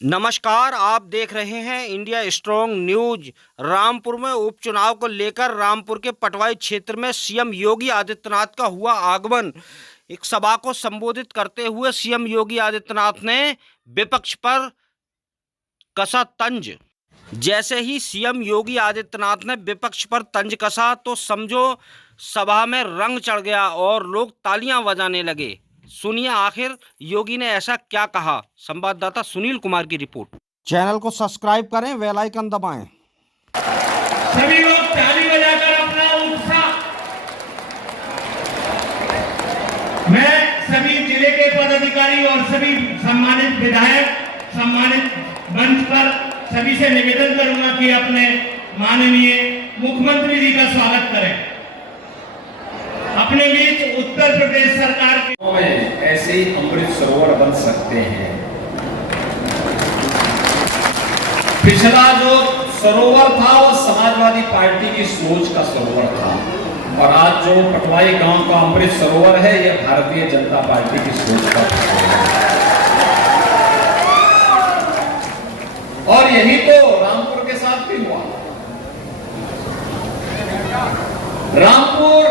नमस्कार, आप देख रहे हैं इंडिया स्ट्रांग न्यूज। रामपुर में उपचुनाव को लेकर रामपुर के पटवाई क्षेत्र में सीएम योगी आदित्यनाथ का हुआ आगमन। एक सभा को संबोधित करते हुए सीएम योगी आदित्यनाथ ने विपक्ष पर कसा तंज। जैसे ही सीएम योगी आदित्यनाथ ने विपक्ष पर तंज कसा तो समझो सभा में रंग चढ़ गया और लोग तालियां बजाने लगे। सुनिए आखिर योगी ने ऐसा क्या कहा। संवाददाता सुनील कुमार की रिपोर्ट। चैनल को सब्सक्राइब करें, बेल आइकन दबाएं। सभी लोग ताली बजाकर अपना उत्साह। मैं सभी जिले के पदाधिकारी और सभी सम्मानित विधायक, सम्मानित मंच पर सभी से निवेदन करूंगा कि अपने माननीय मुख्यमंत्री जी का स्वागत करें। अपने बीच उत्तर प्रदेश सरकार के में ऐसे ही अमृत सरोवर बन सकते हैं। पिछला जो सरोवर था वो समाजवादी पार्टी की सोच का सरोवर था और आज जो पटवाई गांव का अमृत सरोवर है यह भारतीय जनता पार्टी की सोच का सरोवर है। और यही तो रामपुर के साथ भी हुआ। रामपुर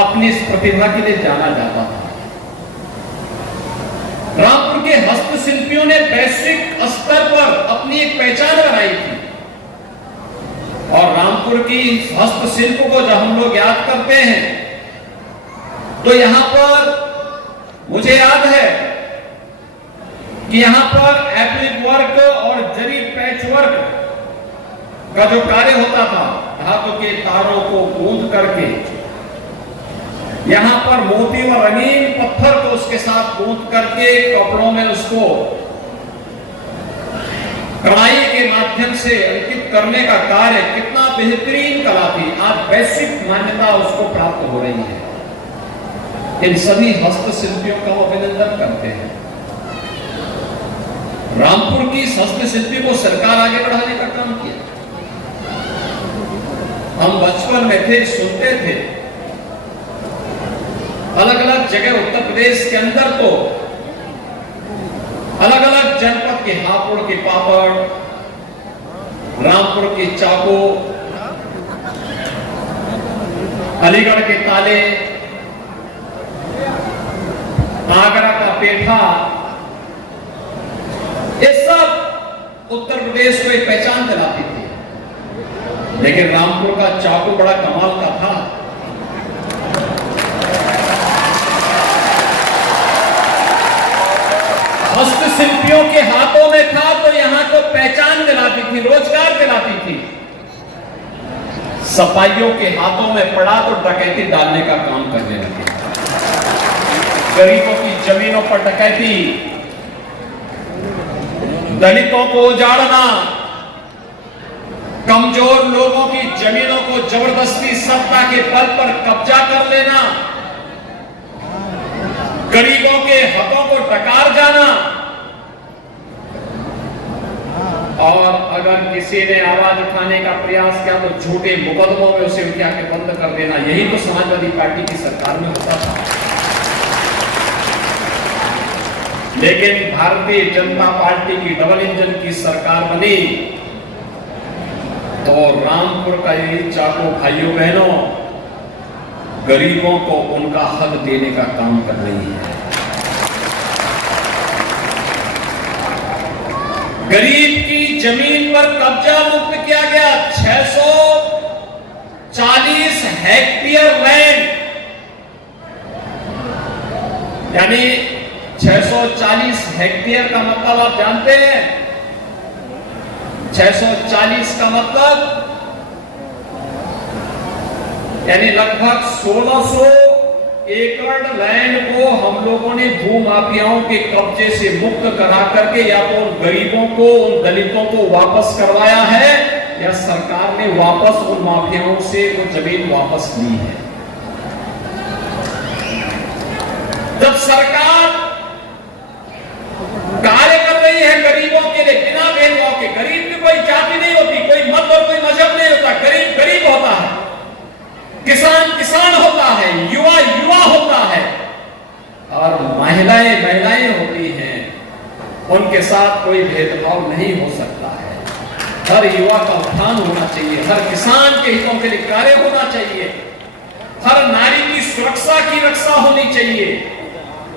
अपनी इस प्रतिभा के लिए जाना जाता था। रामपुर के हस्तशिल्पियों ने वैश्विक स्तर पर अपनी एक पहचान बनाई थी और रामपुर की हस्तशिल्प को जब हम लोग याद करते हैं तो यहां पर मुझे याद है कि यहां पर एप्लिक वर्क और जरी पैच वर्क का जो कार्य होता था, धातु के तारों को गूंथ करके यहां पर मोती और रंगीन पत्थर को उसके साथ गूंथ करके कपड़ों में उसको कढ़ाई के माध्यम से अंकित करने का कार्य कितना बेहतरीन कला थी। आज वैश्विक मान्यता उसको प्राप्त हो रही है। इन सभी हस्तशिल्पियों का अभिनंदन करते हैं। रामपुर की हस्तशिल्पी को सरकार आगे बढ़ाने का काम किया। हम बचपन में थे, सुनते थे, अलग अलग जगह उत्तर प्रदेश के अंदर तो अलग अलग जनपद के हापुड़ के पापड़, रामपुर के चाकू, अलीगढ़ के ताले, आगरा का पेठा, ये सब उत्तर प्रदेश को एक पहचान दिलाती थी। लेकिन रामपुर का चाकू बड़ा कमाल का था। हस्तशिल्पियों के हाथों में था तो यहां को पहचान दिलाती थी, रोजगार दिलाती थी। सपाइयों के हाथों में पड़ा तो डकैती डालने का काम करने लगे। गरीबों की जमीनों पर डकैती, दलितों को उजाड़ना, कमजोर लोगों की जमीनों को जबरदस्ती सत्ता के बल पर कब्जा कर लेना, गरीबों के हकों को टकार जाना और अगर किसी ने आवाज उठाने का प्रयास किया तो झूठे मुकदमों में उसे उठा के बंद कर देना। यही तो समाजवादी पार्टी की सरकार में होता था। लेकिन भारतीय जनता पार्टी की डबल इंजन की सरकार बनी तो रामपुर का ये चाकू भाइयों बहनों गरीबों को उनका हक देने का काम कर रही है। गरीब की जमीन पर कब्जा मुक्त किया गया। 640 हेक्टेयर लैंड, यानी 640 हेक्टेयर का मतलब आप जानते हैं। 640 का मतलब यानी लगभग 1600 एकड़ लैंड को हम लोगों ने भूमाफियाओं के कब्जे से मुक्त करा करके या तो उन गरीबों को, उन दलितों को वापस करवाया है या सरकार ने वापस उन माफियाओं से वो जमीन वापस ली है। जब सरकार कार्य कर रही है गरीबों के लिए बिना भेदभाव के, गरीब की कोई जाति नहीं होती, कोई मत और कोई मजहब नहीं होता, गरीब गरीब होता है, किसान किसान होता है, युवा युवा होता है और महिलाएं महिलाएं होती हैं। उनके साथ कोई भेदभाव नहीं हो सकता है। हर युवा का उत्थान होना चाहिए, हर किसान के हितों के लिए कार्य होना चाहिए, हर नारी की सुरक्षा की रक्षा होनी चाहिए,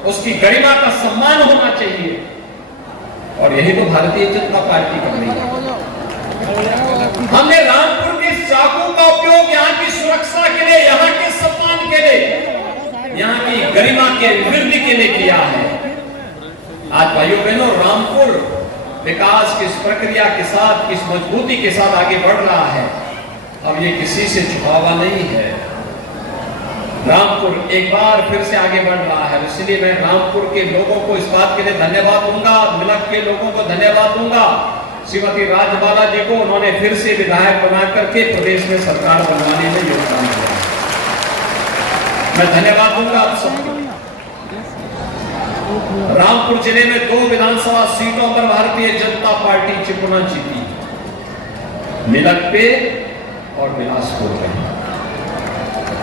उसकी गरिमा का सम्मान होना चाहिए। और यही तो भारतीय जनता पार्टी कर रही है। हमने रामपुर के चाकू का उपयोग यहाँ की सुरक्षा के लिए, यहाँ के सम्मान के लिए, यहाँ की गरिमा के वृद्धि के लिए किया है। आज भाइयों बहनों, रामपुर विकास की इस प्रक्रिया के साथ, किस मजबूती के साथ आगे बढ़ रहा है, अब ये किसी से छुपावा नहीं है। रामपुर एक बार फिर से आगे बढ़ रहा है। इसलिए मैं रामपुर के लोगों को इस बात के लिए धन्यवाद दूंगा, मिलक के लोगों को धन्यवाद दूंगा, श्रीमती राजबाला जी को, उन्होंने फिर से विधायक बना करके प्रदेश में सरकार बनवाने में योगदान दिया। मैं धन्यवाद दूंगा आप सबको। रामपुर जिले में 2 विधानसभा सीटों पर भारतीय जनता पार्टी चिपुना जीती, मिलक पे और बिलासपुर में।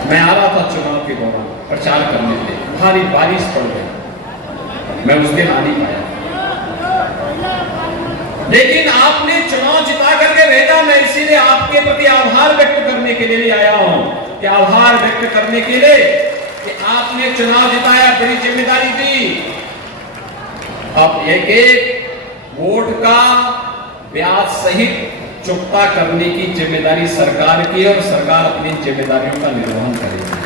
मैं आ रहा था चुनाव के दौरान प्रचार करने के लिए, भारी बारिश पड़ गई, मैं उस दिन आ नहीं पाया, लेकिन आपने चुनाव जिता करके भेजा। मैं इसीलिए आपके प्रति आभार व्यक्त करने के लिए आया हूं, कि आभार व्यक्त करने के लिए कि आपने चुनाव जिताया, बड़ी जिम्मेदारी दी। अब एक वोट का ब्याज सहित चुकता करने की जिम्मेदारी सरकार की है और सरकार अपनी जिम्मेदारियों का निर्वहन करेगी।